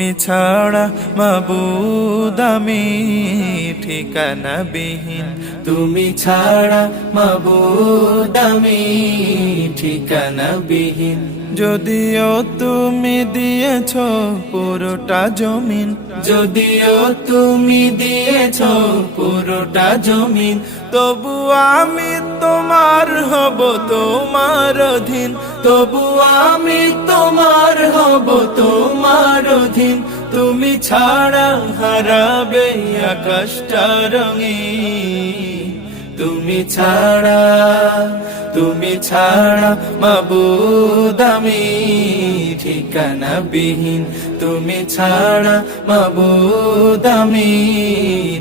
তুমি ছাড়া মাবুদ আমি ঠিকানা বিহীন, তুমি ছাড়া মাবুদ আমি ঠিকানা বিহীন। যদিও তুমি দিয়েছ পুরোটা জমিন, যদিও তুমি দিয়েছ পুরোটা জমিন, তবু আমি তোমার হব, তোমার অধীন। তবু আমি তোমার হব, তোমার অধীন। তুমি ছাড়া হারাবে আকাশটা রঙিন, তুমি ছাড়া, তুমি ছাড়া মাবুদ আমি ঠিকানা বিহীন। তুমি ছাড়া মাবুদ আমি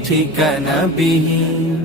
ঠিকানা বিহীন।